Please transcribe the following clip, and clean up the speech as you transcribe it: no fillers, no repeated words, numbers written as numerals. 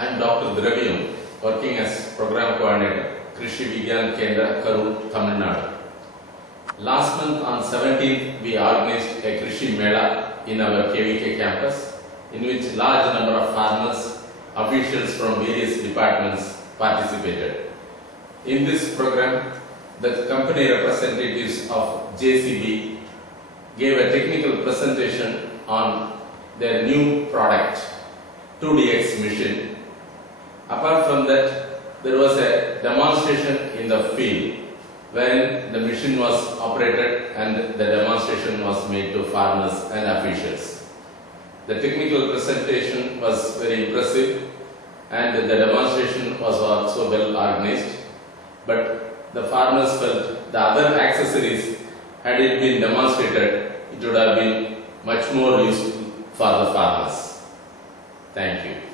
I am Dr. Dravyam, working as Program Coordinator, Krishi Vigyan Kendra, Karur, Tamil Nadu. Last month on 17th, we organized a Krishi Mela in our KVK campus, in which large number of farmers, officials from various departments participated. In this program, the company representatives of JCB gave a technical presentation on their new product, 2DX machine. Apart from that, there was a demonstration in the field wherein the machine was operated and the demonstration was made to farmers and officials. The technical presentation was very impressive and the demonstration was also well organized, but the farmers felt the other accessories, had it been demonstrated, it would have been much more useful for the farmers. Thank you.